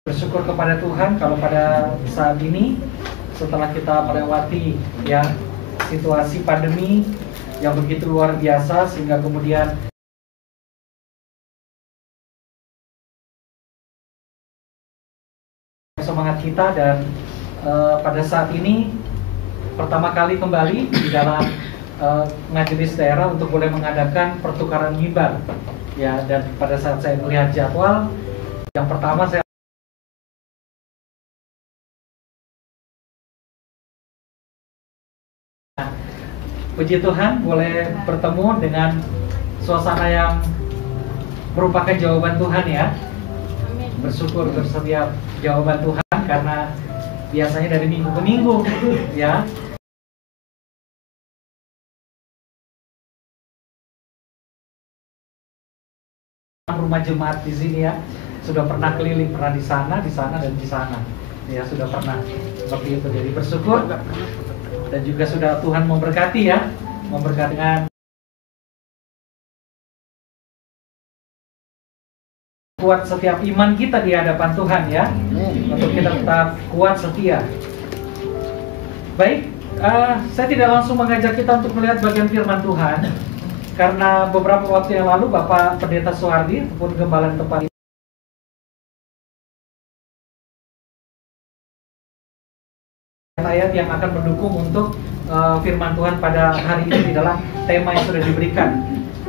Bersyukur kepada Tuhan kalau pada saat ini setelah kita melewati ya situasi pandemi yang begitu luar biasa sehingga kemudian semangat kita dan pada saat ini pertama kali kembali di dalam majelis daerah untuk boleh mengadakan pertukaran mimbar ya, dan pada saat saya melihat jadwal yang pertama saya puji Tuhan boleh bertemu dengan suasana yang merupakan jawaban Tuhan ya. Bersyukur bersetiap jawaban Tuhan karena biasanya dari minggu ke minggu ya. Rumah jemaat di sini ya, sudah pernah keliling, pernah di sana dan di sana ya, sudah pernah seperti itu. Jadi bersyukur dan juga sudah Tuhan memberkati ya, memberkati dengan kuat setiap iman kita di hadapan Tuhan ya, untuk kita tetap kuat setia. Baik, saya tidak langsung mengajak kita untuk melihat bagian firman Tuhan karena beberapa waktu yang lalu Bapak Pendeta Soehardi ataupun gembala tempat ini ayat yang akan mendukung untuk firman Tuhan pada hari ini di dalam tema yang sudah diberikan.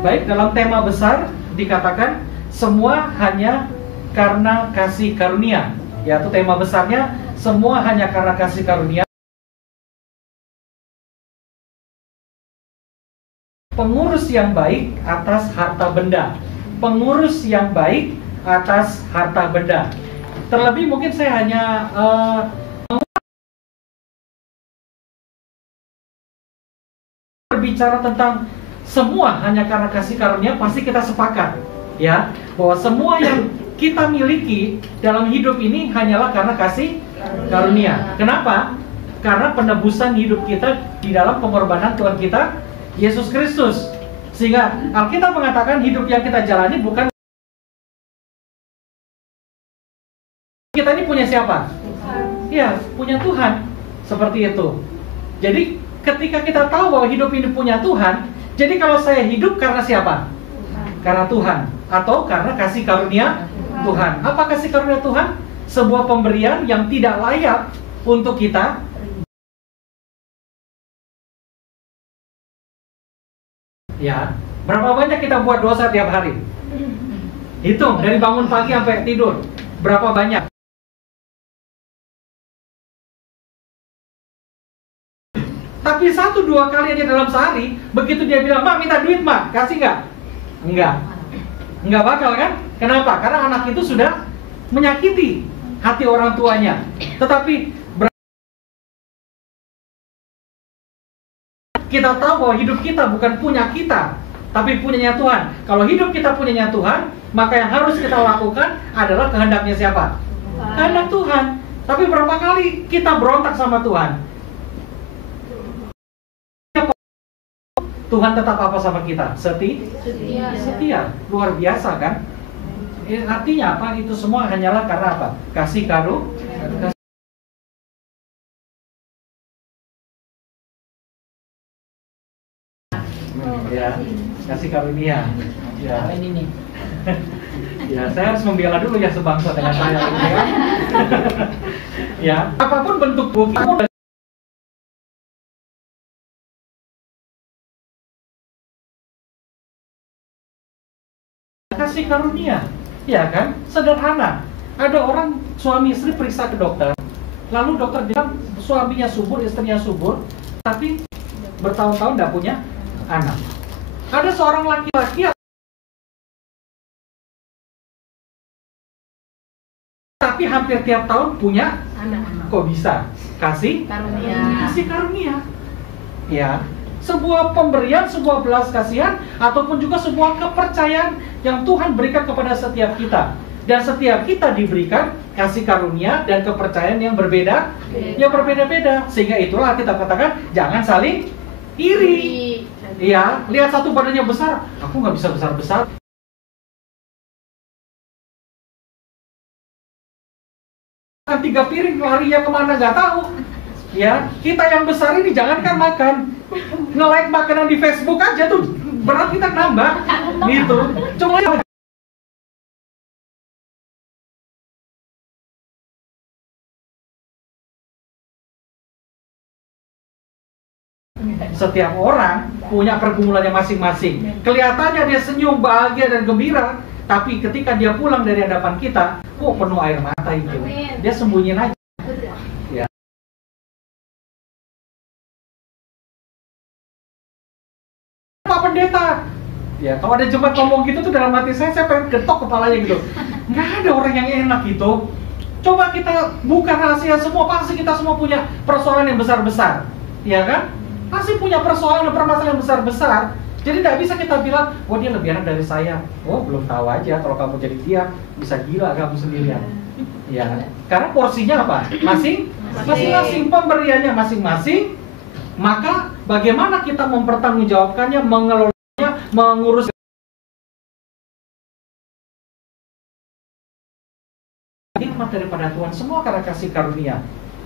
Baik, dalam tema besar dikatakan semua hanya karena kasih karunia, yaitu tema besarnya semua hanya karena kasih karunia. Pengurus yang baik atas harta benda, pengurus yang baik atas harta benda. Terlebih mungkin saya hanya berbicara tentang semua hanya karena kasih karunia, pasti kita sepakat ya bahwa semua yang kita miliki dalam hidup ini hanyalah karena kasih karunia. Kenapa? Karena penebusan hidup kita di dalam pengorbanan Tuhan kita Yesus Kristus. Sehingga Alkitab mengatakan hidup yang kita jalani bukan kita ini punya siapa? Ya, punya Tuhan. Seperti itu. Jadi ketika kita tahu bahwa hidup ini punya Tuhan, jadi kalau saya hidup karena siapa? Karena Tuhan, atau karena kasih karunia Tuhan. Apa kasih karunia Tuhan? Sebuah pemberian yang tidak layak untuk kita. Ya, berapa banyak kita buat dosa tiap hari? Hitung dari bangun pagi sampai tidur, berapa banyak? Tapi 1-2 kali aja dalam sehari, begitu dia bilang, "Mak, minta duit, Mak, kasih nggak?" Enggak bakal kan? Kenapa? Karena anak itu sudah menyakiti hati orang tuanya. Tetapi kita tahu bahwa hidup kita bukan punya kita, tapi punyanya Tuhan. Kalau hidup kita punyanya Tuhan, maka yang harus kita lakukan adalah kehendaknya siapa? Kehendak Tuhan. Tapi berapa kali kita berontak sama Tuhan? Tuhan tetap apa sama kita? Setia. Luar biasa kan? Artinya apa? Itu semua hanyalah karena apa? Kasih karunia. Ya, kasih karunia. Ya, ini nih. Ya, saya harus membela dulu ya sebangsa dengan saya. Ya, apapun bentuk bukti. Kasih karunia, ya kan? Sederhana. Ada orang suami istri periksa ke dokter, lalu dokter bilang suaminya subur, istrinya subur, tapi bertahun-tahun tidak punya anak. Ada seorang laki-laki tapi hampir tiap tahun punya anak. Kok bisa? Kasih karunia. Kasih karunia. Ya. Sebuah pemberian, sebuah belas kasihan, ataupun juga sebuah kepercayaan yang Tuhan berikan kepada setiap kita. Dan setiap kita diberikan kasih karunia dan kepercayaan yang berbeda, yang berbeda-beda. Sehingga itulah kita katakan, jangan saling iri. Ya, lihat satu badannya besar, aku nggak bisa besar-besar. 3 piring, larinya kemana nggak tahu. Ya, kita yang besar ini jangankan makan, nge-like makanan di Facebook aja tuh berat kita nambah, gitu. Cuma setiap orang punya pergumulannya masing-masing. Kelihatannya dia senyum, bahagia dan gembira, tapi ketika dia pulang dari hadapan kita, kok penuh air mata itu. Dia sembunyiin aja. Ya. Pak Pendeta, ya kalau ada jemaat ngomong gitu tuh dalam hati saya pengen getok kepalanya gitu. Nggak ada orang yang enak gitu. Coba kita buka rahasia semua, pasti kita semua punya persoalan yang besar-besar, ya kan? Pasti punya persoalan dan permasalahan yang besar-besar. Jadi tidak bisa kita bilang, oh dia lebih enak dari saya. Oh belum tahu aja, kalau kamu jadi dia, bisa gila kamu sendirian. Ya, karena porsinya apa? Masing-masing, pemberiannya masing-masing. Maka bagaimana kita mempertanggungjawabkannya, mengelolanya, mengurus hikmat daripada Tuhan, semua karena kasih karunia.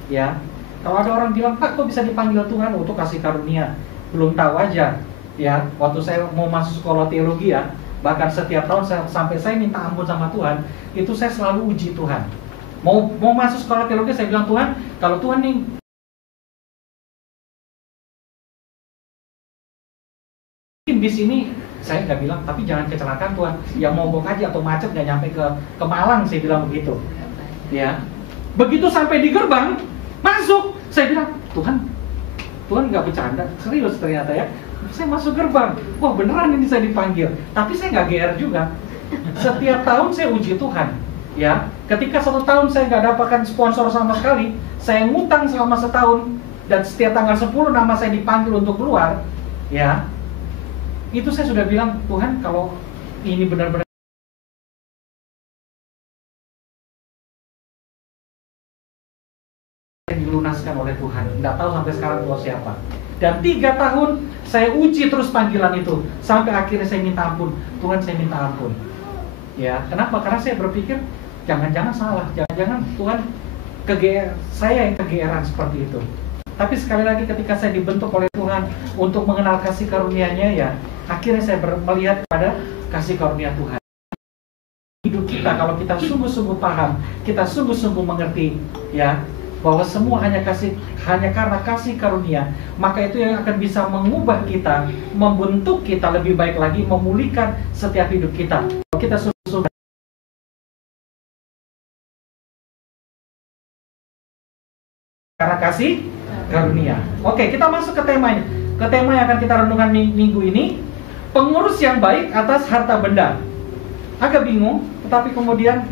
Ya. Kalau ada orang bilang, Pak, kok bisa dipanggil Tuhan untuk kasih karunia? Belum tahu aja. Ya, waktu saya mau masuk sekolah teologi ya, bahkan setiap tahun sampai saya minta ampun sama Tuhan, itu saya selalu uji Tuhan. Mau masuk sekolah teologi, saya bilang, Tuhan, kalau Tuhan nih bis ini, saya nggak bilang, tapi jangan kecelakaan Tuhan. Yang mogok aja atau macet nggak nyampe ke Malang, saya bilang begitu. Ya, begitu sampai di gerbang, masuk, saya bilang, Tuhan nggak bercanda, serius ternyata ya. Saya masuk gerbang, wah beneran ini saya dipanggil. Tapi saya nggak GR juga. Setiap tahun saya uji Tuhan. Ya, ketika 1 tahun saya nggak dapatkan sponsor sama sekali, saya ngutang selama setahun, dan setiap tanggal 10 nama saya dipanggil untuk keluar. Ya, itu saya sudah bilang, Tuhan kalau ini benar-benar dilunaskan oleh Tuhan, nggak tahu sampai sekarang Tuhan siapa. Dan 3 tahun saya uji terus panggilan itu, sampai akhirnya saya minta ampun, Tuhan saya minta ampun. Ya, kenapa? Karena saya berpikir jangan-jangan salah, jangan-jangan Tuhan saya yang kegeeran seperti itu. Tapi sekali lagi ketika saya dibentuk oleh Tuhan untuk mengenal kasih karunia-Nya, ya akhirnya saya melihat pada kasih karunia Tuhan. Hidup kita kalau kita sungguh-sungguh paham, kita sungguh-sungguh mengerti, ya, bahwa semua hanya karena kasih karunia, maka itu yang akan bisa mengubah kita, membentuk kita lebih baik lagi, memulihkan setiap hidup kita. Kalau kita sungguh-sungguh karena kasih karunia. Oke, kita masuk ke temanya. Ke tema yang akan kita renungkan minggu ini, pengurus yang baik atas harta benda. Agak bingung, tetapi kemudian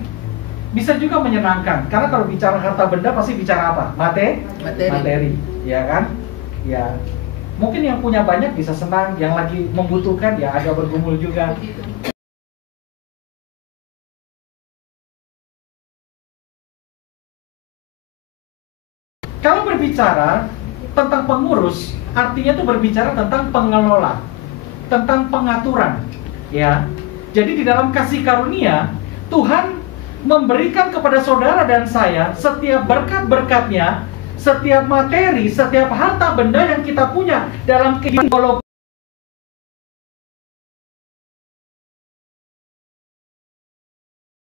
bisa juga menyenangkan. Karena kalau bicara harta benda pasti bicara apa? Materi. Ya kan? Ya. Mungkin yang punya banyak bisa senang, yang lagi membutuhkan ya agak bergumul juga. Kalau berbicara tentang pengurus, artinya itu berbicara tentang pengelola, tentang pengaturan, ya. Jadi di dalam kasih karunia, Tuhan memberikan kepada saudara dan saya setiap berkat-berkatnya, setiap materi, setiap harta benda yang kita punya dalam kehidupan.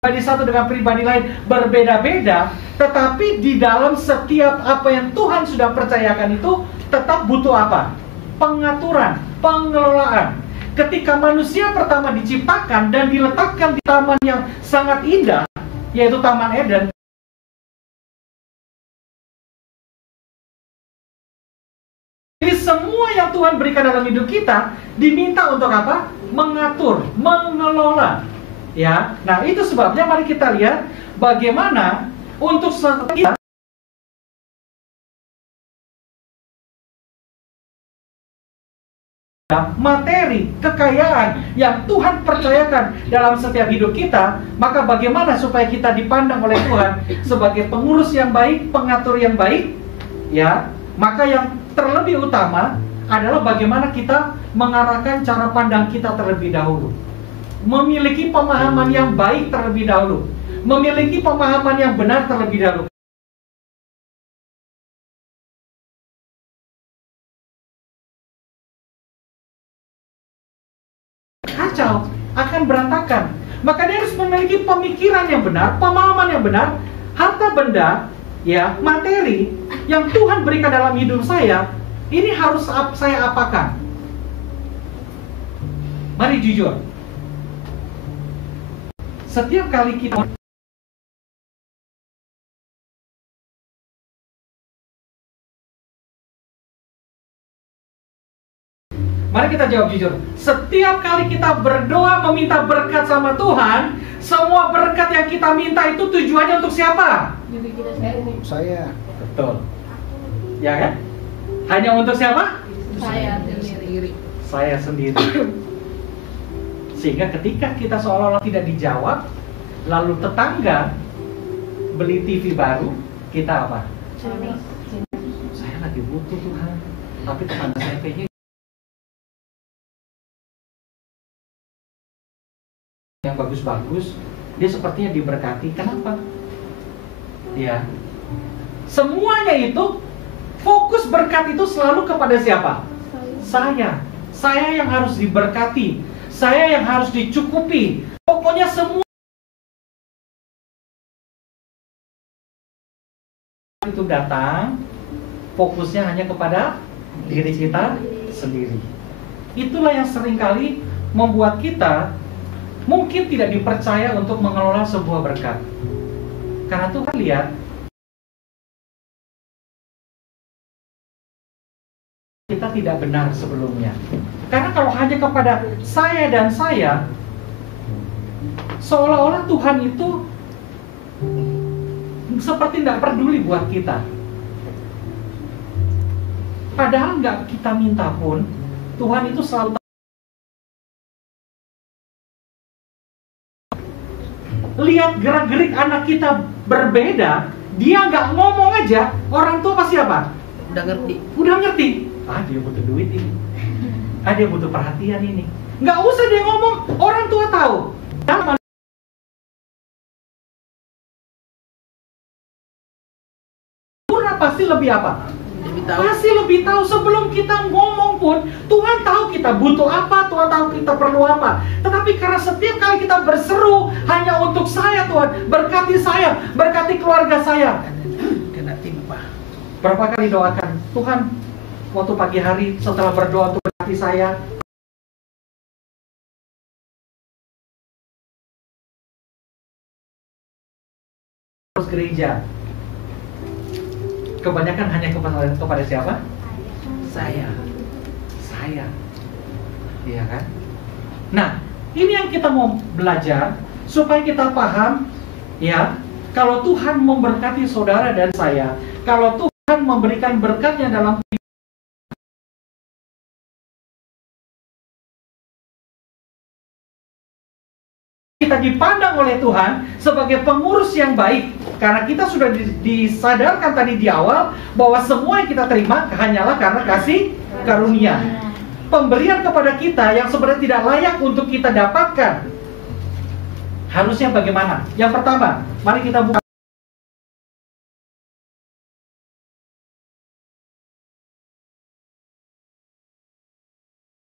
Pribadi satu dengan pribadi lain berbeda-beda, tetapi di dalam setiap apa yang Tuhan sudah percayakan itu tetap butuh apa? Pengaturan, pengelolaan. Ketika manusia pertama diciptakan dan diletakkan di taman yang sangat indah, yaitu Taman Eden, jadi semua yang Tuhan berikan dalam hidup kita diminta untuk apa? Mengatur, mengelola. Ya, nah itu sebabnya mari kita lihat bagaimana untuk kita materi, kekayaan yang Tuhan percayakan dalam setiap hidup kita, maka bagaimana supaya kita dipandang oleh Tuhan sebagai pengurus yang baik, pengatur yang baik, ya, maka yang terlebih utama adalah bagaimana kita mengarahkan cara pandang kita terlebih dahulu, memiliki pemahaman yang baik terlebih dahulu, memiliki pemahaman yang benar terlebih dahulu. kacau, akan berantakan. Maka dia harus memiliki pemikiran yang benar, pemahaman yang benar. Harta benda, ya, materi yang Tuhan berikan dalam hidup saya, ini harus saya apakan. Mari jujur. Setiap kali kita Mari kita jawab jujur. Setiap kali kita berdoa meminta berkat sama Tuhan, semua berkat yang kita minta itu tujuannya untuk siapa? Saya. Betul. Ya kan? Hanya untuk siapa? Saya sendiri. Saya sendiri. Sehingga ketika kita seolah-olah tidak dijawab, lalu tetangga beli TV baru, kita apa? Saya lagi butuh Tuhan, tapi tetangga saya kayaknya yang bagus-bagus, dia sepertinya diberkati. Kenapa? Ya, semuanya itu fokus berkat itu selalu kepada siapa? Saya yang harus diberkati, saya yang harus dicukupi. Pokoknya semua itu datang, fokusnya hanya kepada diri kita sendiri. Itulah yang seringkali membuat kita mungkin tidak dipercaya untuk mengelola sebuah berkat. Karena Tuhan lihat kita tidak benar sebelumnya. Karena kalau hanya kepada saya dan saya, seolah-olah Tuhan itu seperti tidak peduli buat kita. Padahal nggak kita minta pun, Tuhan itu selalu lihat gerak-gerik anak kita berbeda, dia nggak ngomong aja, orang tua pasti apa? Udah ngerti. Ah, dia butuh duit ini. Ah, dia butuh perhatian ini. Nggak usah dia ngomong, orang tua tahu. Pasti lebih apa? Pasti lebih tahu. Sebelum kita ngomong pun, Tuhan tahu kita butuh apa, Tuhan tahu kita perlu apa. Tetapi karena setiap kali kita berseru hanya untuk saya, Tuhan, berkati saya, berkati keluarga saya. Berapa kali doakan, Tuhan, waktu pagi hari setelah berdoa untuk berkati saya, terus gereja. Kebanyakan hanya kepada siapa? Saya. Iya kan? Nah, ini yang kita mau belajar supaya kita paham, ya, kalau Tuhan memberkati saudara dan saya, kalau Tuhan memberikan berkatnya dalam kita dipandang oleh Tuhan sebagai pengurus yang baik, karena kita sudah disadarkan tadi di awal bahwa semua yang kita terima hanyalah karena kasih karunia, pemberian kepada kita yang sebenarnya tidak layak untuk kita dapatkan. Harusnya bagaimana? Yang pertama, mari kita buka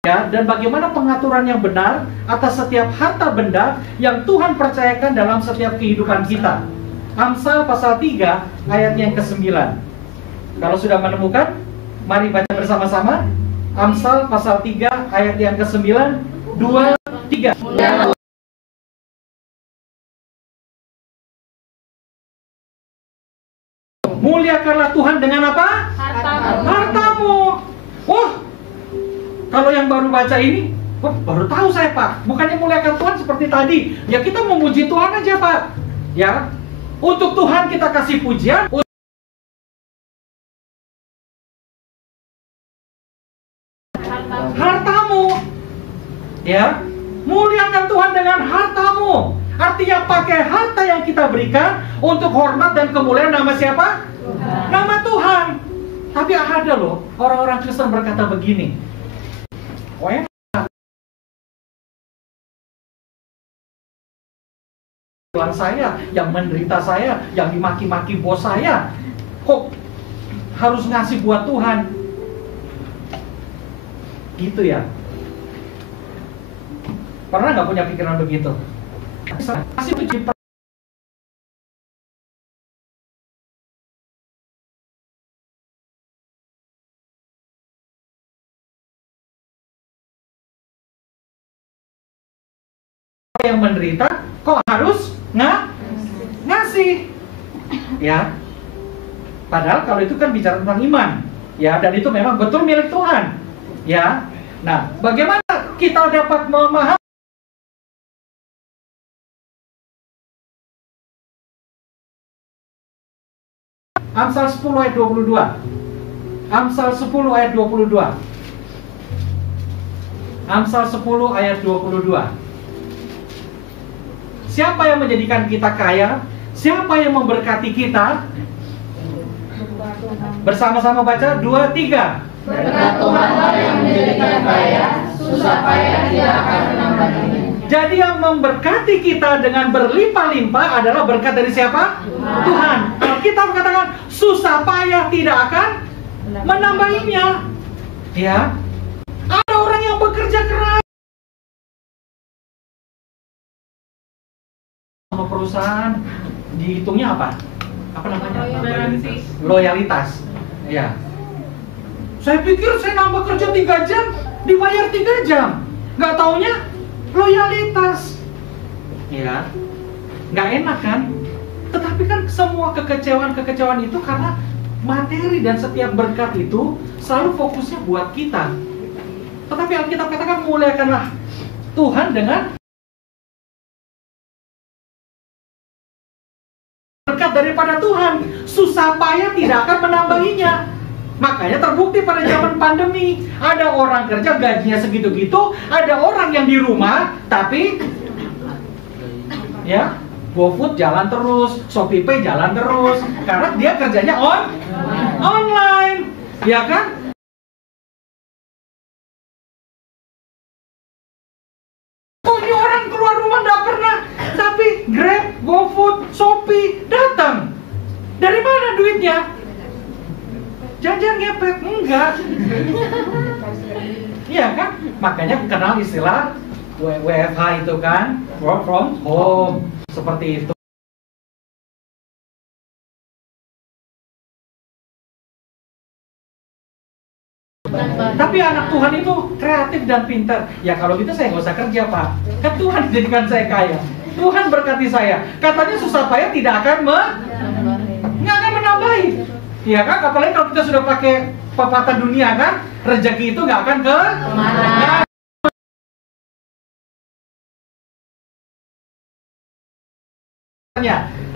ya, dan bagaimana pengaturan yang benar atas setiap harta benda yang Tuhan percayakan dalam setiap kehidupan kita. Amsal pasal 3 ayat yang ke-9. Kalau sudah menemukan, mari baca bersama-sama. Amsal pasal 3 ayat yang ke-9, 2, 3. Muliakanlah Tuhan dengan apa? Hartamu. Wah, kalau yang baru baca ini, baru tahu saya, Pak. Bukannya muliakan Tuhan seperti tadi. Ya, kita memuji Tuhan aja, Pak. Ya, untuk Tuhan kita kasih pujian. Hartamu. Ya, muliakan Tuhan dengan hartamu. Artinya pakai harta yang kita berikan untuk hormat dan kemuliaan nama siapa? Tuhan. Nama Tuhan. Tapi ada loh orang-orang Kristen berkata begini. Tuhan saya, yang menderita saya, yang dimaki-maki bos saya, kok harus ngasih buat Tuhan? Gitu ya. Pernah nggak punya pikiran begitu? Pasti uji yang menderita kok harus ngasih, ya. Padahal kalau itu kan bicara tentang iman, ya, dan itu memang betul milik Tuhan, ya. Nah, bagaimana kita dapat memahami Amsal 10 ayat 22. Amsal 10 ayat 22. Amsal 10 ayat 22. Siapa yang menjadikan kita kaya? Siapa yang memberkati kita? Bersama-sama baca 2, 3. Berkat Tuhanlah yang menjadikan kaya, susah payah tidak akan menambahnya. Jadi yang memberkati kita dengan berlimpah-limpah adalah berkat dari siapa? Tuhan. Kita mengatakan susah payah tidak akan menambahinya. Ya. Ada orang yang bekerja keras sama perusahaan, dihitungnya apa? Apa namanya? Loyalitas. Ya. Saya pikir saya nambah kerja 3 jam, dibayar 3 jam. Nggak taunya loyalitas. Ya. Nggak enak kan? Tetapi kan semua kekecewaan itu karena materi, dan setiap berkat itu selalu fokusnya buat kita. Tetapi Alkitab katakan muliakanlah Tuhan dengan berkat daripada Tuhan. Susah payah tidak akan menambahinya. Makanya terbukti pada zaman pandemi, ada orang kerja gajinya segitu-gitu, ada orang yang di rumah tapi ya GoFood jalan terus, Shopee Pay jalan terus, karena dia kerjanya online, ya kan? Oh, ini orang keluar rumah nggak pernah, tapi Grab, GoFood, Shopee datang. Dari mana duitnya? Jajan ngepet? Enggak. Iya kan? Makanya kenal istilah WFH itu kan, work from home, seperti itu. Tapi anak Tuhan itu kreatif dan pintar. Ya kalau gitu saya nggak usah kerja, Pak. Kan Tuhan jadikan saya kaya. Tuhan berkati saya. Katanya susah payah tidak akan nggak akan menambahi. Ya kan? Apalagi kalau kita sudah pakai pepatah dunia kan, rezeki itu nggak akan kemana.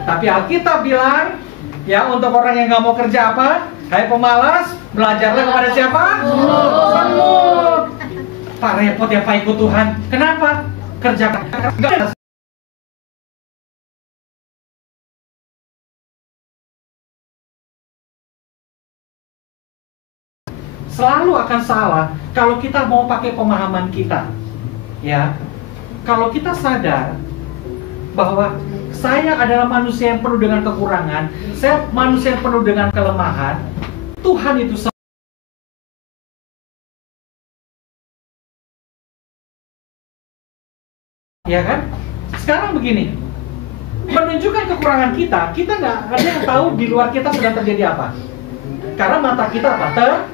Tapi Alkitab bilang, ya, untuk orang yang nggak mau kerja apa? Hai pemalas, belajarlah kepada siapa? Semut. Pak, repot ya Pak ikut Tuhan. Kenapa? Kerja nggak. Selalu akan salah kalau kita mau pakai pemahaman kita. Ya, kalau kita sadar bahwa saya adalah manusia yang penuh dengan kekurangan, saya manusia yang penuh dengan kelemahan, Tuhan itu ya kan? Sekarang begini, menunjukkan kekurangan kita nggak ada yang tahu di luar kita sedang terjadi apa. Karena mata kita apa?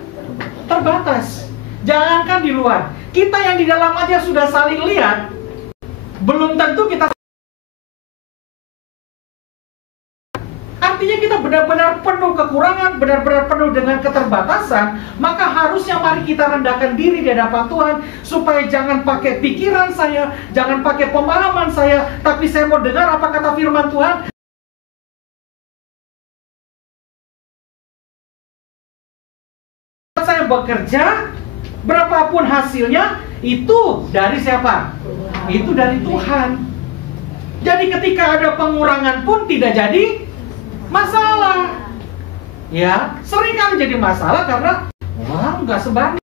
Terbatas. Jangankan di luar, kita yang di dalam aja sudah saling lihat, belum tentu kita. Artinya kita benar-benar penuh kekurangan, benar-benar penuh dengan keterbatasan. Maka harusnya mari kita rendahkan diri di hadapan Tuhan, supaya jangan pakai pikiran saya, jangan pakai pemahaman saya, tapi saya mau dengar apa kata firman Tuhan. Saya bekerja, berapapun hasilnya, itu dari siapa? Itu dari Tuhan. Jadi ketika ada pengurangan pun tidak jadi masalah. Ya, sering kali jadi masalah karena wah, nggak sebanding.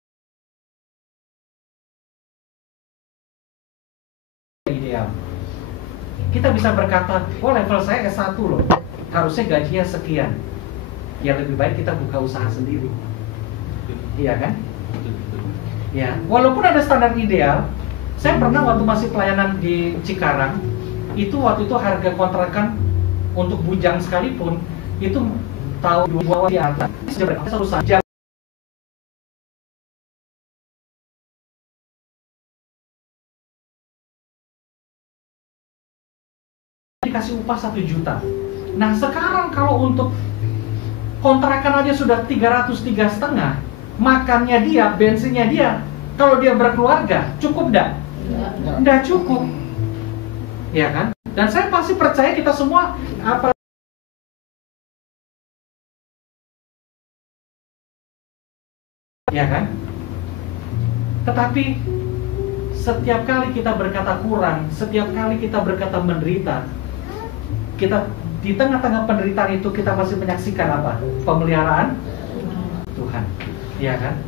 Ideal. Kita bisa berkata, oh level saya S1 loh, harusnya gajinya sekian. Ya lebih baik kita buka usaha sendiri. Iya kan? Ya, walaupun ada standar ideal, Saya pernah waktu masih pelayanan di Cikarang, itu waktu itu harga kontrakan untuk bujang sekalipun itu tahun 2 di atas sudah berapa saja. Dikasih upah 1 juta. Nah sekarang kalau untuk kontrakan aja sudah 303,5, makannya dia, bensinnya dia, kalau dia berkeluarga, cukup enggak? Enggak cukup. Ya kan? Dan saya pasti percaya kita semua apa ya kan? Tetapi setiap kali kita berkata kurang, setiap kali kita berkata menderita, kita di tengah-tengah penderitaan itu kita masih menyaksikan apa? Pemeliharaan Tuhan. Ya kan?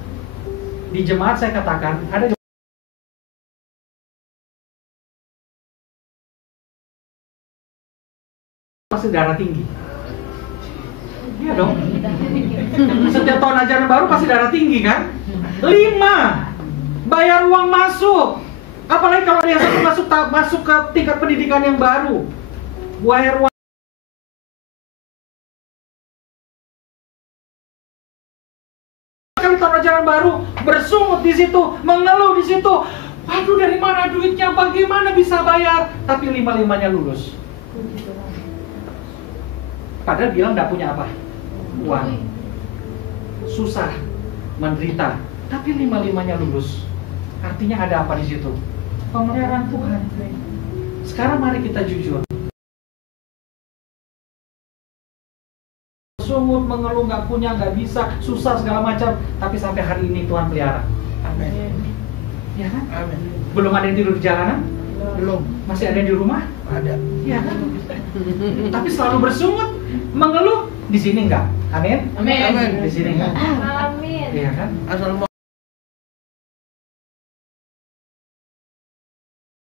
Di jemaat saya katakan ada masih darah tinggi. Iya dong. Setiap tahun ajaran baru pasti darah tinggi kan? 5 bayar uang masuk. Apalagi kalau dia masuk ke tingkat pendidikan yang baru. Bayar uang kali tahun ajaran baru, bersungut di situ, mengeluh di situ. Waduh, dari mana duitnya? Bagaimana bisa bayar? Tapi 5-5-nya lulus. Padahal bilang nggak punya apa? Uang. Susah, menderita. Tapi 5-5-nya lulus. Artinya ada apa di situ? Pemeliharaan Tuhan. Sekarang mari kita jujur. Sungut, mengeluh, nggak punya, nggak bisa, susah segala macam, tapi sampai hari ini Tuhan pelihara. Amin. Ya kan? Amin. Belum ada yang tidur di jalanan? Belum. Masih ada yang di rumah? Ada. Ya kan? Tapi selalu bersungut, mengeluh, di sini enggak? Amin? Amin. Di sini enggak? Amin. Iya kan? Asal mau.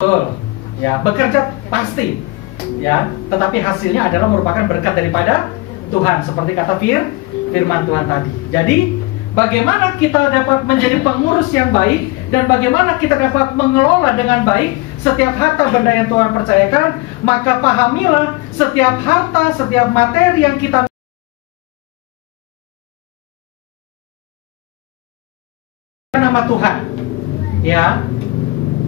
Betul. Ya, bekerja pasti. Ya, tetapi hasilnya adalah merupakan berkat daripada Tuhan, seperti kata firman Tuhan tadi. Jadi, bagaimana kita dapat menjadi pengurus yang baik dan bagaimana kita dapat mengelola dengan baik setiap harta benda yang Tuhan percayakan, maka pahamilah setiap harta, setiap materi yang kita nama Tuhan. Ya.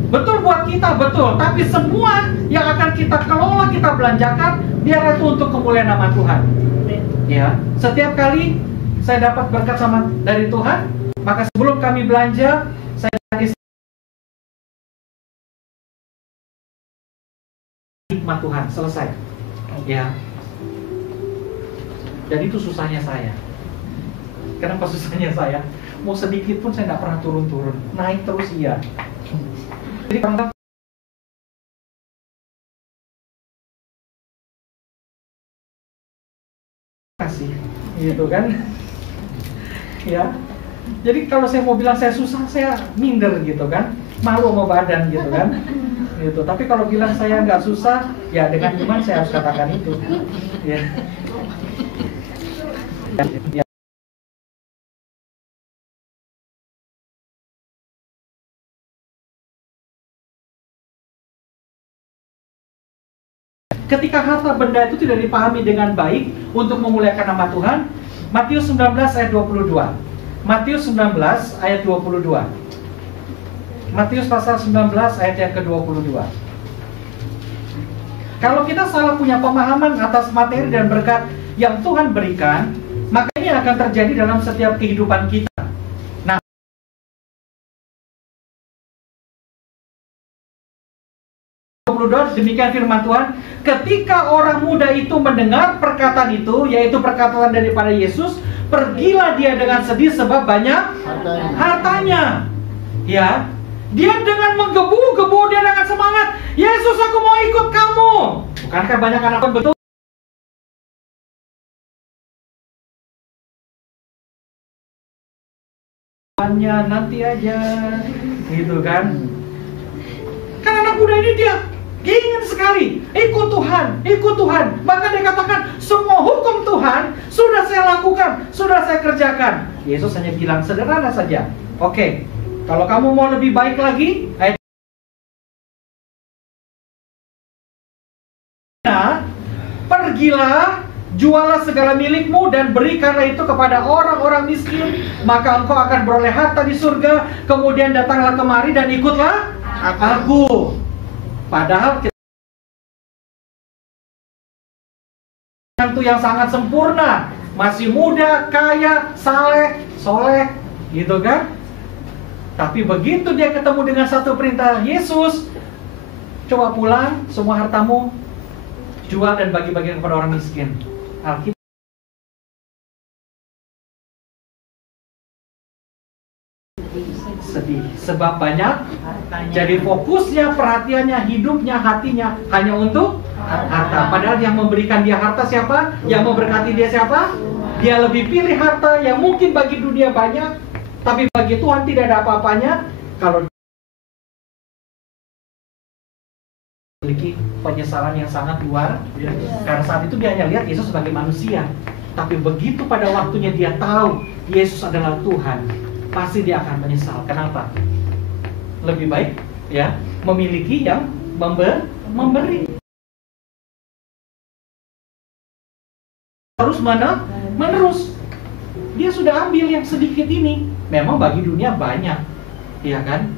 Betul buat kita, betul. Tapi semua yang akan kita kelola, kita belanjakan, biar itu untuk kemuliaan nama Tuhan. Ya, setiap kali saya dapat berkat dari Tuhan, maka sebelum kami belanja, saya hikmat Tuhan, selesai. Ya. Jadi itu susahnya saya. Kenapa susahnya saya? Mau sedikit pun saya nggak pernah turun-turun, naik terus iya. Jadi kasih, gitu kan? Ya. Jadi kalau saya mau bilang saya susah, saya minder gitu kan, malu sama badan gitu kan, gitu. Tapi kalau bilang saya nggak susah, ya dengan iman saya harus katakan itu. Ya. Ya. Ketika harta benda itu tidak dipahami dengan baik untuk memuliakan nama Tuhan, Matius 19 ayat 22. Matius 19 ayat 22. Matius pasal 19 ayat yang ke-22. Kalau kita salah punya pemahaman atas materi dan berkat yang Tuhan berikan, maka ini akan terjadi dalam setiap kehidupan kita. Demikian firman Tuhan, ketika orang muda itu mendengar perkataan itu, yaitu perkataan daripada Yesus, pergilah dia dengan sedih sebab banyak hartanya. Ya, dia dengan menggebu-gebu, dia dengan semangat, Yesus aku mau ikut kamu. Bukankah banyak anak pun betul? Nanti aja, gitu kan? Kan anak muda ini dia ingin sekali ikut Tuhan, ikut Tuhan. Bahkan dia katakan, semua hukum Tuhan sudah saya lakukan, sudah saya kerjakan. Yesus hanya bilang sederhana saja, oke, kalau kamu mau lebih baik lagi, pergilah, jualah segala milikmu dan berikanlah itu kepada orang-orang miskin, maka engkau akan beroleh harta di surga. Kemudian datanglah kemari dan ikutlah aku. Padahal itu yang sangat sempurna, masih muda, kaya, saleh, soleh, gitu kan? Tapi begitu dia ketemu dengan satu perintah Yesus, coba pulang, semua hartamu jual dan bagi-bagi kepada orang miskin. Alkitab sedih, sebab banyak. Jadi fokusnya, perhatiannya, hidupnya, hatinya hanya untuk harta. Padahal yang memberikan dia harta siapa? Yang memberkati dia siapa? Dia lebih pilih harta yang mungkin bagi dunia banyak, tapi bagi Tuhan tidak ada apa-apanya. Kalau memiliki penyesalan yang sangat luar biasa. Karena saat itu dia hanya lihat Yesus sebagai manusia. Tapi begitu pada waktunya dia tahu Yesus adalah Tuhan, pasti dia akan menyesal. Kenapa? Lebih baik ya memiliki yang memberi. Terus menerus. Dia sudah ambil yang sedikit ini. Memang bagi dunia banyak, ya kan?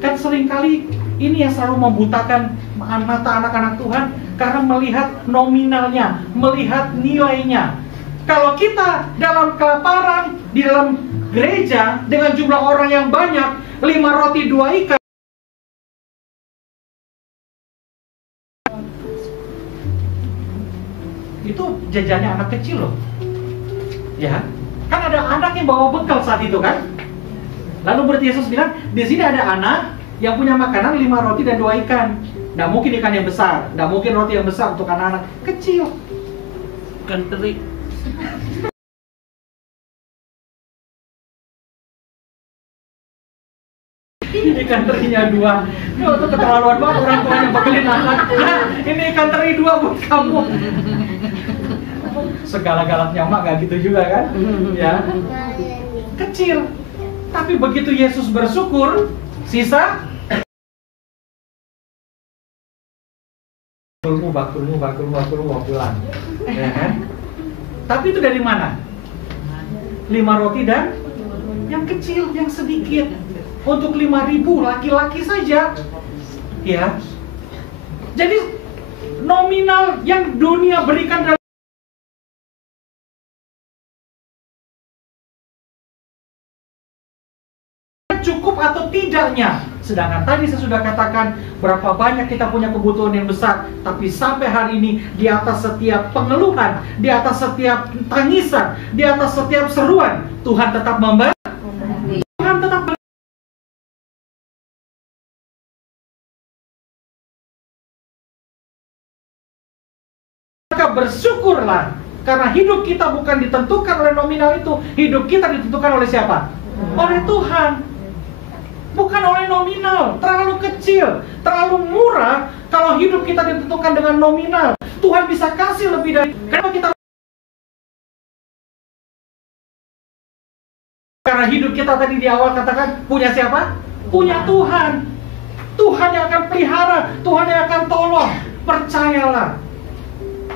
Kan seringkali ini yang selalu membutakan mata anak-anak Tuhan, karena melihat nominalnya, melihat nilainya. Kalau kita dalam kelaparan di dalam gereja dengan jumlah orang yang banyak, 5 roti 2 ikan, itu jajannya anak kecil loh. Ya, kan ada anak yang bawa bekal saat itu kan. Lalu berarti Yesus bilang, di sini ada anak yang punya makanan 5 roti dan 2 ikan. Nggak mungkin ikan yang besar, nggak mungkin roti yang besar untuk anak-anak kecil. Ikan teri. Ikan terinya 2. Itu keterlaluan banget orang tua yang bekelin anak. Nah, ini ikan teri 2 buat kamu. Segala-galaknya mak nggak gitu juga kan? Ya, kecil. Tapi begitu Yesus bersyukur, sisa bakulmu pulang. Ya kan? Tapi itu dari mana? 5 roti dan yang kecil, yang sedikit. Untuk 5.000 laki-laki saja. Ya. Jadi nominal yang dunia berikan dalam cukup atau tidaknya. Sedangkan tadi saya sudah katakan berapa banyak kita punya kebutuhan yang besar, tapi sampai hari ini di atas setiap pengeluhan, di atas setiap tangisan, di atas setiap seruan, Tuhan tetap memberi. Tuhan tetap beri. Maka bersyukurlah, karena hidup kita bukan ditentukan oleh nominal itu, hidup kita ditentukan oleh siapa? Oleh Tuhan. Bukan oleh nominal, terlalu kecil, terlalu murah. Kalau hidup kita ditentukan dengan nominal, Tuhan bisa kasih lebih dari. Kenapa kita? Karena hidup kita tadi di awal katakan punya siapa? Punya Tuhan. Tuhan yang akan pelihara, Tuhan yang akan tolong. Percayalah.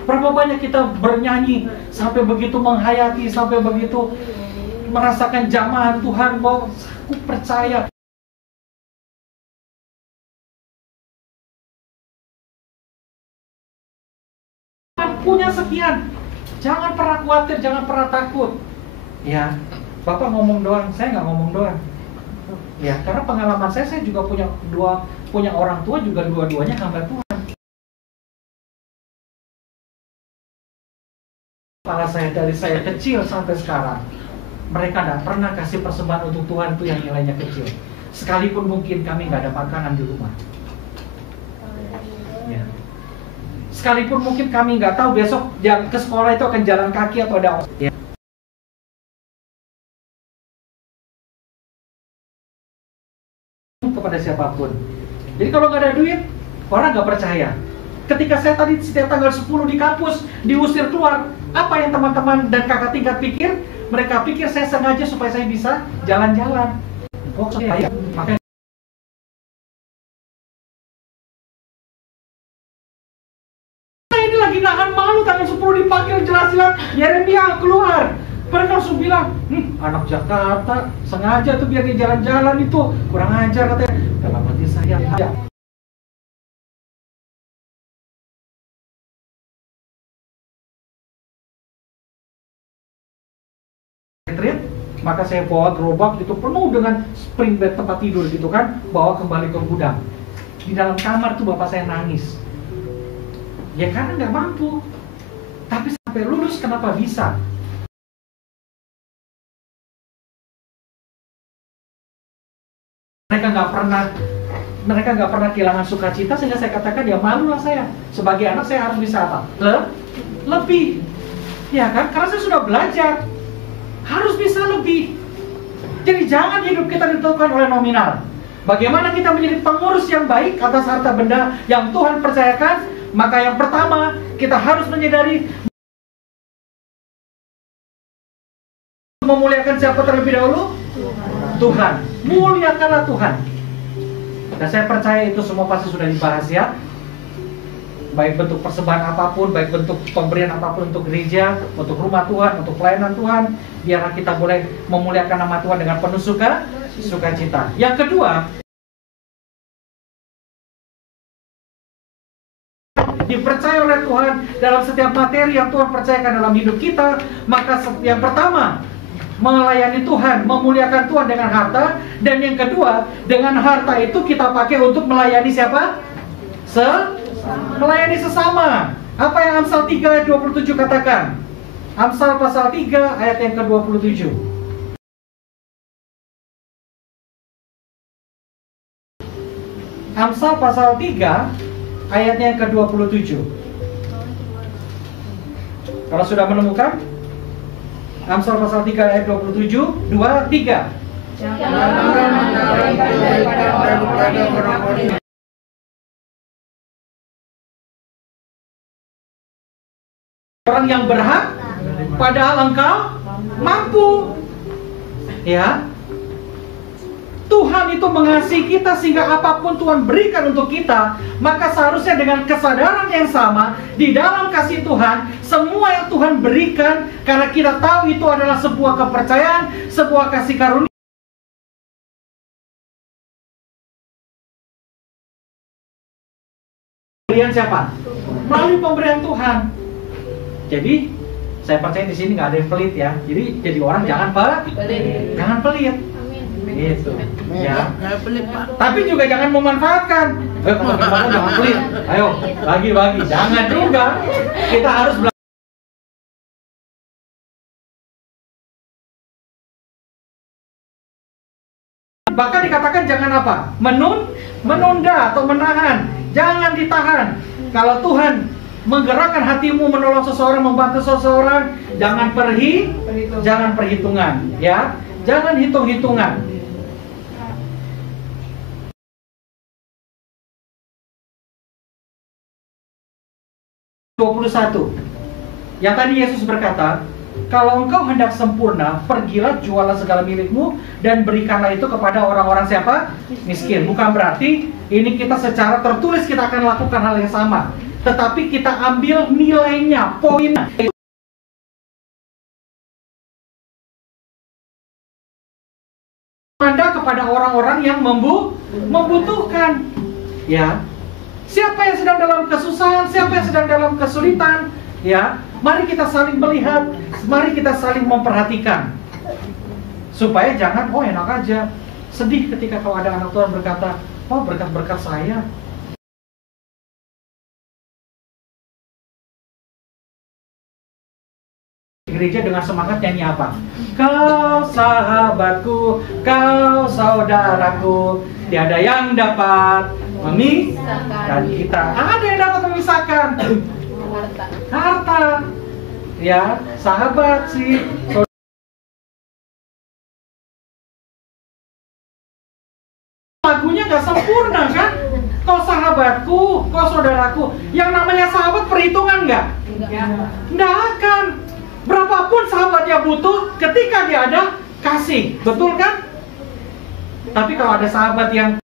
Berapa banyak kita bernyanyi sampai begitu menghayati, sampai begitu merasakan jamahan Tuhan. Bahwa aku percaya. Punya sekian, jangan pernah khawatir, jangan pernah takut. Ya, Bapak ngomong doang, saya nggak ngomong doang. Ya, karena pengalaman saya juga punya orang tua juga dua-duanya hamba Tuhan. Kepala saya dari saya kecil sampai sekarang, mereka nggak pernah kasih persembahan untuk Tuhan itu yang nilainya kecil. Sekalipun mungkin kami nggak ada makanan di rumah. Ya. Sekalipun mungkin kami nggak tahu besok ke sekolah itu akan jalan kaki atau ada ya. Kepada siapapun. Jadi kalau nggak ada duit, orang nggak percaya. Ketika saya tadi setiap tanggal 10 di kampus diusir keluar, apa yang teman-teman dan kakak tingkat pikir? Mereka pikir saya sengaja supaya saya bisa jalan-jalan. Oh, saya makanya lagi nahan malu tanggal 10 Yeremia keluar. Mereka langsung bilang, anak Jakarta sengaja tuh biar dia jalan-jalan itu, kurang ajar katanya. Dalam hati saya, ya. Maka saya bawa gerobak itu penuh dengan spring bed tempat tidur gitu kan, bawa kembali ke gudang. Di dalam kamar tuh bapak saya nangis. Ya karena nggak mampu. Tapi sampai lulus kenapa bisa? Mereka nggak pernah kehilangan sukacita, sehingga saya katakan ya malulah saya sebagai anak, saya harus bisa apa? Lebih, ya kan? Karena saya sudah belajar. Harus bisa lebih. Jadi jangan hidup kita ditentukan oleh nominal. Bagaimana kita menjadi pengurus yang baik atas harta benda yang Tuhan percayakan? Maka yang pertama, kita harus menyadari memuliakan siapa terlebih dahulu? Tuhan. Muliakanlah Tuhan. Dan saya percaya itu semua pasti sudah dibahas ya. Baik bentuk persembahan apapun, baik bentuk pemberian apapun untuk gereja, untuk rumah Tuhan, untuk pelayanan Tuhan, biarlah kita boleh memuliakan nama Tuhan dengan penuh sukacita. Yang kedua, dipercaya oleh Tuhan dalam setiap materi yang Tuhan percayakan dalam hidup kita. Maka yang pertama, melayani Tuhan, memuliakan Tuhan dengan harta. Dan yang kedua, dengan harta itu kita pakai untuk melayani siapa? Melayani sesama. Apa yang Amsal 3 ayat 27 katakan? Amsal pasal 3 ayat yang ke-27. Amsal pasal 3 ayatnya yang ke-27. Kalau sudah menemukan, Amsal pasal 3 ayat 27, 2, 3. Orang yang berhak, padahal engkau mampu. Ya, Tuhan itu mengasihi kita sehingga apapun Tuhan berikan untuk kita, maka seharusnya dengan kesadaran yang sama di dalam kasih Tuhan, semua yang Tuhan berikan, karena kita tahu itu adalah sebuah kepercayaan, sebuah kasih karunia. Pemberian siapa? Melalui pemberian Tuhan. Jadi saya percaya di sini nggak ada yang pelit ya. Jadi orang jangan pelit. Gitu. Ya. Tapi juga jangan memanfaatkan. Jangan pelit. Ayo, bagi-bagi. Jangan juga. Kita harus belajar. Bahkan dikatakan jangan apa? Menunda atau menahan. Jangan ditahan. Kalau Tuhan menggerakkan hatimu menolong seseorang, membantu seseorang, jangan perhitungan, ya. Jangan hitung-hitungan. Yang tadi Yesus berkata, kalau engkau hendak sempurna, pergilah jualah segala milikmu dan berikanlah itu kepada orang-orang siapa? Miskin. Bukan berarti ini kita secara tertulis kita akan lakukan hal yang sama, tetapi kita ambil nilainya, poinnya. Anda kepada orang-orang yang membutuhkan, ya. Siapa yang sedang dalam kesusahan, siapa yang sedang dalam kesulitan, ya. Mari kita saling melihat, mari kita saling memperhatikan, supaya jangan, oh enak aja, sedih ketika kalau ada anak Tuhan berkata, oh berkat-berkat saya. Gereja dengan semangat nyanyi apa? Kau sahabatku, kau saudaraku, tiada yang dapat memisahkan kita. Ada yang dapat memisahkan. Harta. Ya, sahabat sih. Lagunya gak sempurna kan? Kau sahabatku, kau saudaraku. Yang namanya sahabat perhitungan nggak? Nggak akan. Berapapun sahabatnya butuh, ketika dia ada, kasih. Betul kan? Tapi kalau ada sahabat yang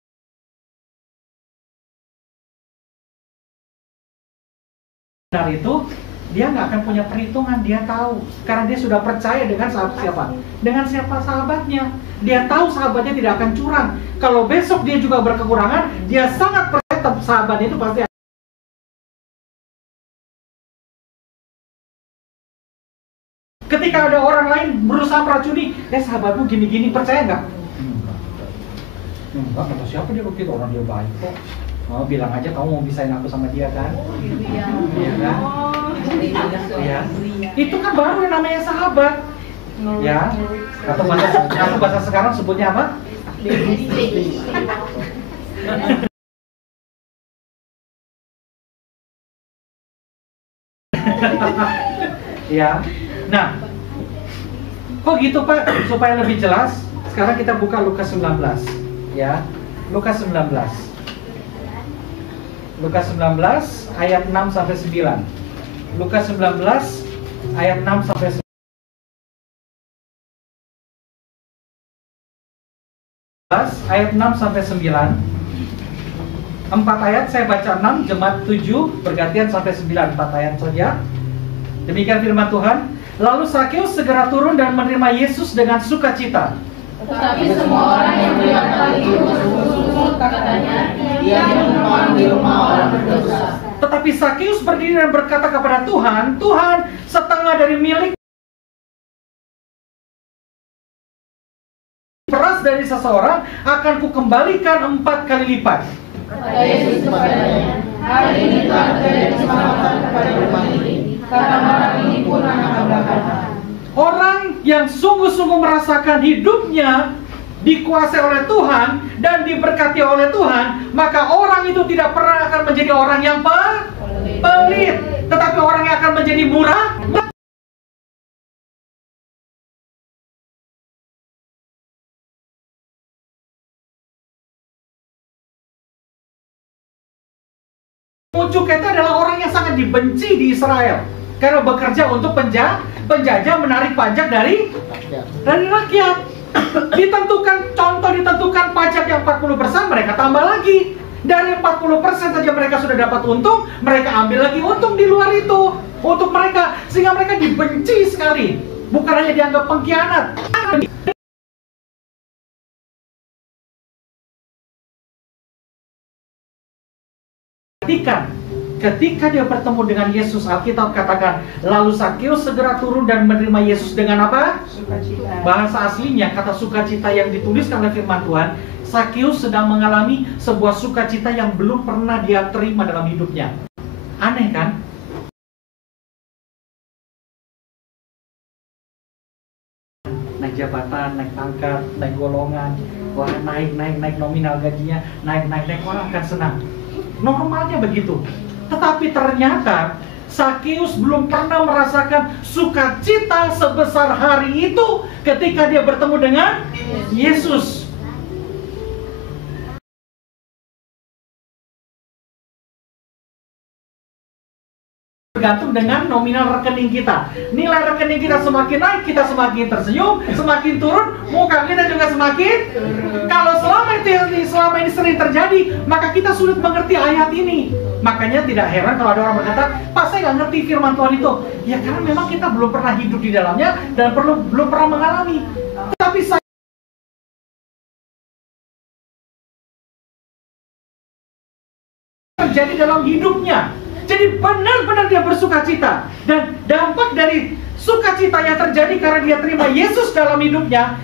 benar itu, dia nggak akan punya perhitungan. Dia tahu, karena dia sudah percaya dengan siapa? Dengan siapa sahabatnya. Dia tahu sahabatnya tidak akan curang. Kalau besok dia juga berkekurangan, dia sangat percaya sahabatnya itu pasti. Ketika ada orang lain berusaha meracuni, sahabatmu gini-gini, percaya nggak? Enggak, kata siapa dia begitu? Orang dia baik kok. Oh, bilang aja kamu mau pisahin aku sama dia kan? Iya kan? Iya. Itu kan baru yang namanya sahabat. Ya. Atau bahasa sekarang sebutnya apa? Ya. Nah, kok gitu Pak? Supaya lebih jelas, sekarang kita buka Lukas 19. Ya. Lukas 19. Lukas 19 ayat 6 sampai 9. Lukas 19 ayat 6 sampai 9. Ayat 6 sampai 9. 4 ayat saya baca 6, jemaat 7 bergantian sampai 9. 4 ayat saja. Demikian firman Tuhan. Lalu Sakeus segera turun dan menerima Yesus dengan sukacita. Tetapi semua orang yang melihat hal itu bersungut-sungut katanya, dia menumpang di rumah orang berdosa. Tetapi Sakeus berdiri dan berkata kepada Tuhan, Tuhan, setengah dari milik peras dari seseorang akan kukembalikan 4 kali lipat. Kata Yesus kepadanya, hari ini telah terjadi keselamatan kepada rumah ini, karena orang ini pun anak Abraham. Orang yang sungguh-sungguh merasakan hidupnya dikuasai oleh Tuhan dan diberkati oleh Tuhan, maka orang itu tidak pernah akan menjadi orang yang pelit, tetapi orang yang akan menjadi murah. Muncul itu adalah orang yang sangat dibenci di Israel karena bekerja untuk penjajah menarik pajak dari rakyat. Ditentukan pajak yang 40%, mereka tambah lagi. Dari 40% saja mereka sudah dapat untung, mereka ambil lagi untung di luar itu untuk mereka, sehingga mereka dibenci sekali. Bukan hanya dianggap pengkhianat. Ketika dia bertemu dengan Yesus, Alkitab katakan, lalu Sakeus segera turun dan menerima Yesus dengan apa? Sukacita. Bahasa aslinya, kata sukacita yang dituliskan oleh firman Tuhan, Sakeus sedang mengalami sebuah sukacita yang belum pernah dia terima dalam hidupnya. Aneh kan? Naik jabatan, naik pangkat, naik golongan, wah naik nominal gajinya, naik orang akan senang. Normalnya begitu. Tetapi ternyata Sakeus belum pernah merasakan sukacita sebesar hari itu ketika dia bertemu dengan Yesus. Bergantung dengan nominal rekening kita. Nilai rekening kita semakin naik, kita semakin tersenyum, semakin turun, muka kita juga semakin turun. Kalau selama ini sering terjadi, maka kita sulit mengerti ayat ini. Makanya tidak heran kalau ada orang berkata, Pak, saya nggak ngerti firman Tuhan itu. Ya karena memang kita belum pernah hidup di dalamnya dan belum pernah mengalami. Tapi saya terjadi dalam hidupnya. Jadi benar-benar dia bersukacita. Dan dampak dari sukacita yang terjadi karena dia terima Yesus dalam hidupnya,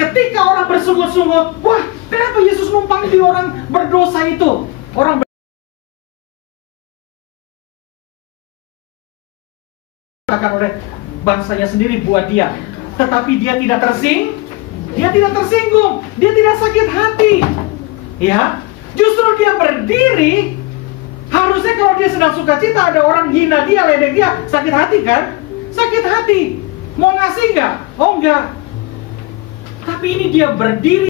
ketika orang bersungut-sungut, wah, kenapa Yesus numpang di orang berdosa itu? Orang akan oleh bangsanya sendiri buat dia, tetapi dia tidak tersinggung, dia tidak sakit hati, ya. Justru dia berdiri. Harusnya kalau dia sedang sukacita, ada orang hina dia, ledek dia, sakit hati kan? Sakit hati. Mau ngasih nggak? Oh enggak. Tapi ini dia berdiri.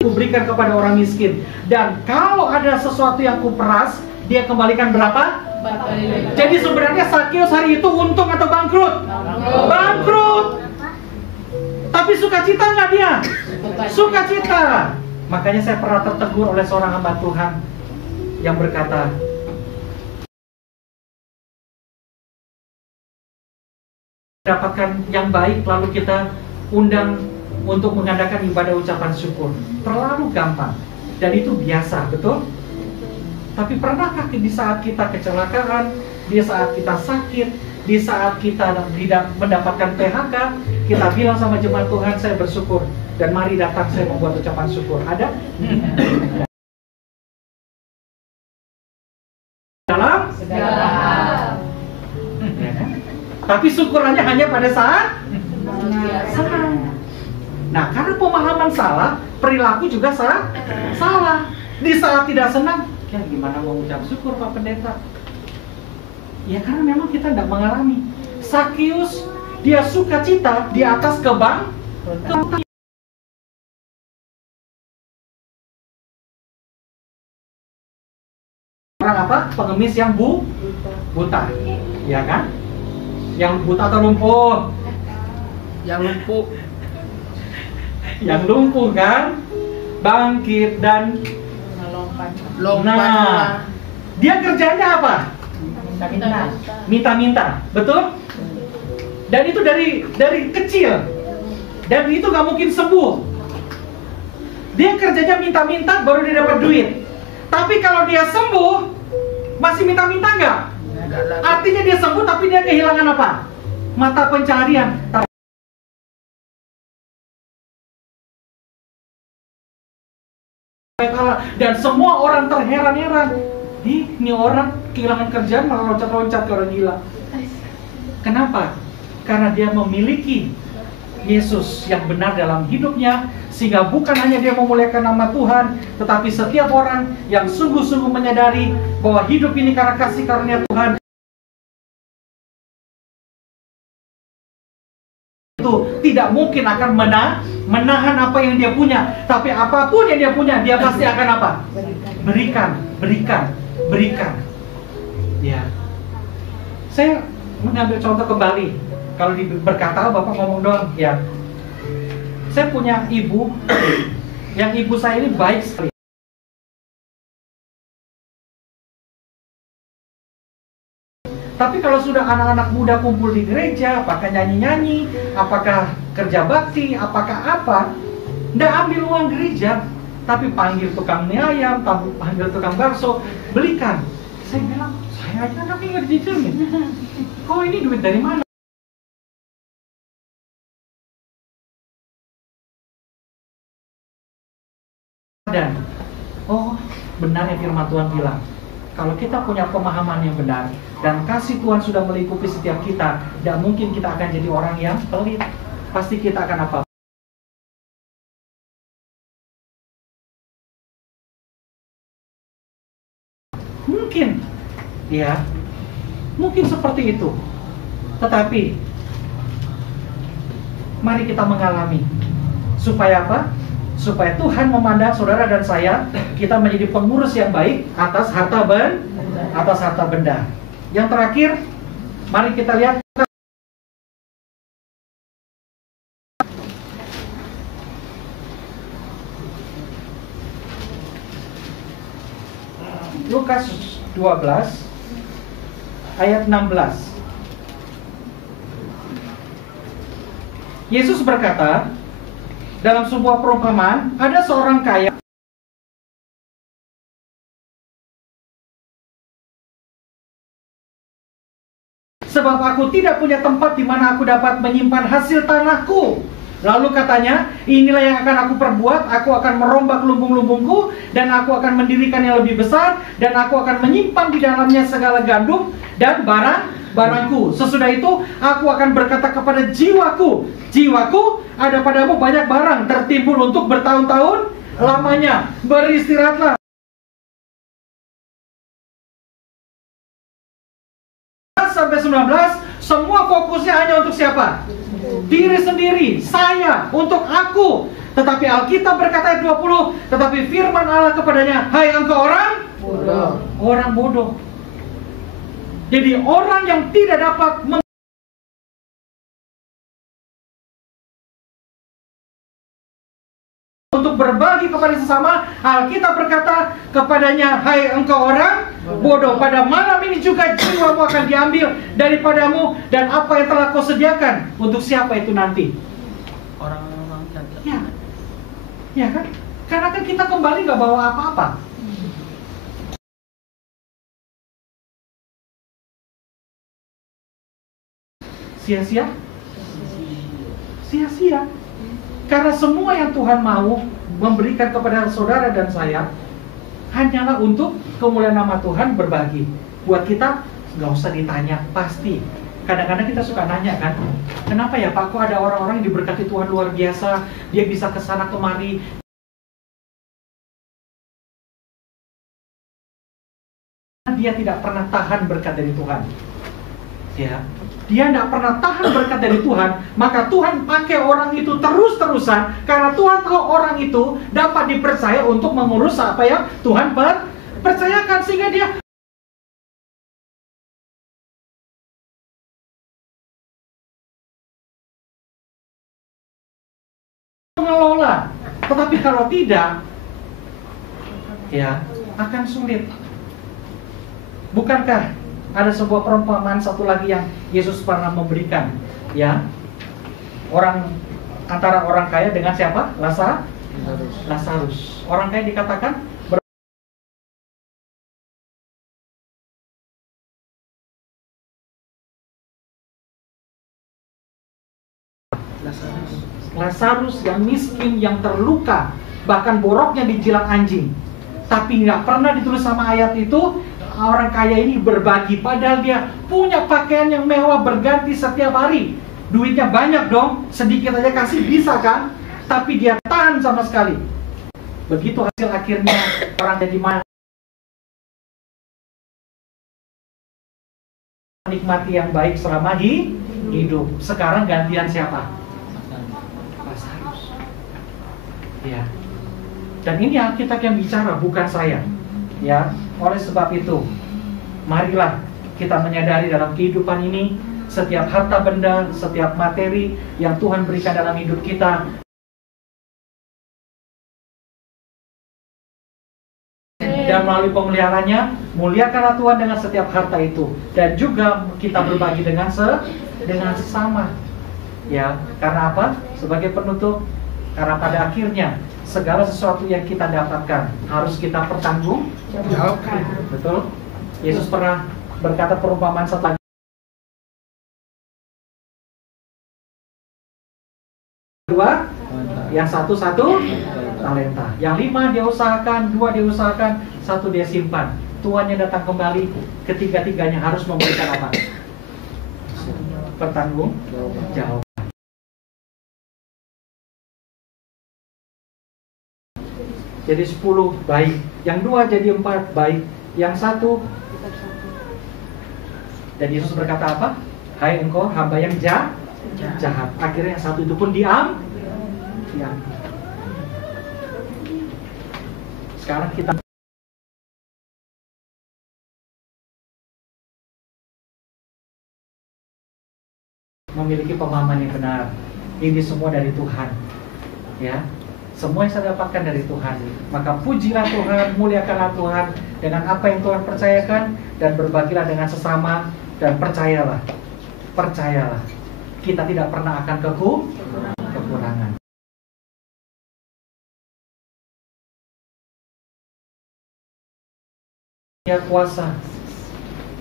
Kuberikan kepada orang miskin. Dan kalau ada sesuatu yang kuperas, dia kembalikan berapa? Jadi sebenarnya Sakeus hari itu untung atau bangkrut? Bangkrut. Tapi sukacita nggak dia? Sukacita. Makanya saya pernah tertegur oleh seorang hamba Tuhan. yang berkata, dapatkan yang baik lalu kita undang untuk mengadakan ibadah ucapan syukur. Terlalu gampang dan itu biasa, betul? Tapi pernahkah di saat kita kecelakaan, di saat kita sakit, di saat kita tidak mendapatkan PHK, kita bilang sama jemaat Tuhan, saya bersyukur dan mari datang saya membuat ucapan syukur? Ada? Dalam segala hal. Tapi syukurannya hanya pada saat senang. Nah, karena pemahaman salah, perilaku juga salah. Di saat tidak senang, ya gimana mau ucap syukur Pak Pendeta? Ya karena memang kita tidak mengalami. Sakius, dia sukacita di atas orang apa? Pengemis yang buta, ya kan? Yang buta atau lumpuh? Yang lumpuh. Yang lumpuh kan? Bangkit dan lompat. Nah, dia kerjanya apa? Minta-minta, betul? Dan itu dari kecil. Dan itu gak mungkin sembuh. Dia kerjanya minta-minta baru dia dapat duit. Tapi kalau dia sembuh, masih minta-minta nggak? Artinya dia sembuh tapi dia kehilangan apa? Mata pencaharian. Dan semua orang terheran-heran. Ini orang kehilangan kerjaan malah loncat-loncat ke orang gila. Kenapa? Karena dia memiliki Yesus yang benar dalam hidupnya, sehingga bukan hanya dia memuliakan nama Tuhan, tetapi setiap orang yang sungguh-sungguh menyadari bahwa hidup ini karena kasih karunia Tuhan itu tidak mungkin akan menahan apa yang dia punya. Tapi apapun yang dia punya, dia pasti akan apa? Berikan. Ya. Saya mengambil contoh kembali. Kalau berkata Bapak ngomong doang, ya. Saya punya ibu, yang ibu saya ini baik sekali. Tapi kalau sudah anak-anak muda kumpul di gereja, apakah nyanyi-nyanyi, apakah kerja bakti, apakah apa, nggak ambil uang gereja, tapi panggil tukang mie ayam, panggil tukang bakso, belikan. Saya bilang, saya aja tapi nggak dijajanin. Kok ini duit dari mana? Dan benar yang firman Tuhan bilang, kalau kita punya pemahaman yang benar dan kasih Tuhan sudah melingkupi setiap kita, tidak mungkin kita akan jadi orang yang pelit. Pasti kita akan apa? Mungkin, ya, mungkin seperti itu. Tetapi mari kita mengalami supaya apa? Supaya Tuhan memandang saudara dan saya, kita menjadi pengurus yang baik atas harta benda. Yang terakhir, mari kita lihat Lukas 12 ayat 16. Yesus berkata, dalam sebuah perumpamaan, ada seorang kaya sebab aku tidak punya tempat di mana aku dapat menyimpan hasil tanahku. Lalu katanya, inilah yang akan aku perbuat, aku akan merombak lumbung-lumbungku, dan aku akan mendirikan yang lebih besar, dan aku akan menyimpan di dalamnya segala gandum dan barangku. Sesudah itu, aku akan berkata kepada jiwaku, ada padamu banyak barang tertimbun untuk bertahun-tahun lamanya. Beristirahatlah. Sampai 19, semua fokusnya hanya untuk siapa? Diri sendiri, saya, untuk aku. Tetapi Alkitab berkata ayat 20, tetapi firman Allah kepadanya, hai engkau orang bodoh. Orang bodoh. Jadi orang yang tidak dapat untuk berbagi kepada sesama. Alkitab berkata kepadanya, hai engkau orang bodoh, pada malam ini juga jiwamu akan diambil daripadamu, dan apa yang telah kau sediakan untuk siapa itu nanti? Orang-orang jaga. Ya, ya kan? Karena kan kita kembali nggak bawa apa-apa. Sia-sia? Sia-sia. Karena semua yang Tuhan mau memberikan kepada saudara dan saya hanyalah untuk kemuliaan nama Tuhan, berbagi. Buat kita nggak usah ditanya, pasti. Kadang-kadang kita suka nanya kan, kenapa ya Pak, kok ada orang-orang yang diberkati Tuhan luar biasa, dia bisa kesana kemari. Dia tidak pernah tahan berkat dari Tuhan. Ya, dia tidak pernah tahan berkat dari Tuhan, maka Tuhan pakai orang itu terus-terusan karena Tuhan tahu orang itu dapat dipercaya untuk mengurus apa yang Tuhan percayakan, sehingga dia mengelola. Tetapi kalau tidak, ya akan sulit. Bukankah ada sebuah perumpamaan satu lagi yang Yesus pernah memberikan, ya, antara orang kaya dengan siapa? Lazarus. Orang kaya dikatakan Lazarus yang miskin, yang terluka, bahkan boroknya dijilat anjing. Tapi nggak pernah ditulis sama ayat itu orang kaya ini berbagi, padahal dia punya pakaian yang mewah berganti setiap hari. Duitnya banyak dong, sedikit aja kasih bisa kan? Tapi dia tahan sama sekali. Begitu hasil akhirnya orang jadi menikmati yang baik selama hidup. Sekarang gantian siapa? Lazarus. Ya. Dan ini Alkitab yang bicara, bukan saya. Ya, oleh sebab itu, marilah kita menyadari dalam kehidupan ini, setiap harta benda, setiap materi yang Tuhan berikan dalam hidup kita, dan melalui pemeliharaannya, muliakanlah Tuhan dengan setiap harta itu, dan juga kita berbagi dengan sesama. Ya, karena apa? Sebagai penutup, karena pada akhirnya segala sesuatu yang kita dapatkan harus kita pertanggungjawabkan. Betul? Yesus pernah berkata perumpamaan satu lagi. Dua, yang satu talenta, yang 5 dia usahakan, 2 dia usahakan, 1 dia simpan. Tuannya datang kembali, ketiga-tiganya harus memberikan apa? Pertanggungjawab. Jadi 10 baik, yang 2 jadi 4 baik, yang 1. Dan Yesus berkata apa? Hai engkau hamba yang jahat. Akhirnya yang 1 itu pun diam. Sekarang kita memiliki pemahaman yang benar. Ini semua dari Tuhan. Ya. Semua yang saya dapatkan dari Tuhan. Maka pujilah Tuhan, muliakanlah Tuhan dengan apa yang Tuhan percayakan, dan berbagilah dengan sesama, dan percayalah, kita tidak pernah akan kekurangan. Ya, kuasa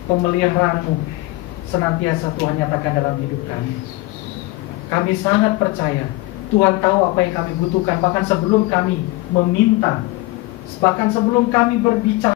pemeliharaanmu senantiasa Tuhan nyatakan dalam hidup kami. Kami sangat percaya Tuhan tahu apa yang kami butuhkan, bahkan sebelum kami meminta, bahkan sebelum kami berbicara.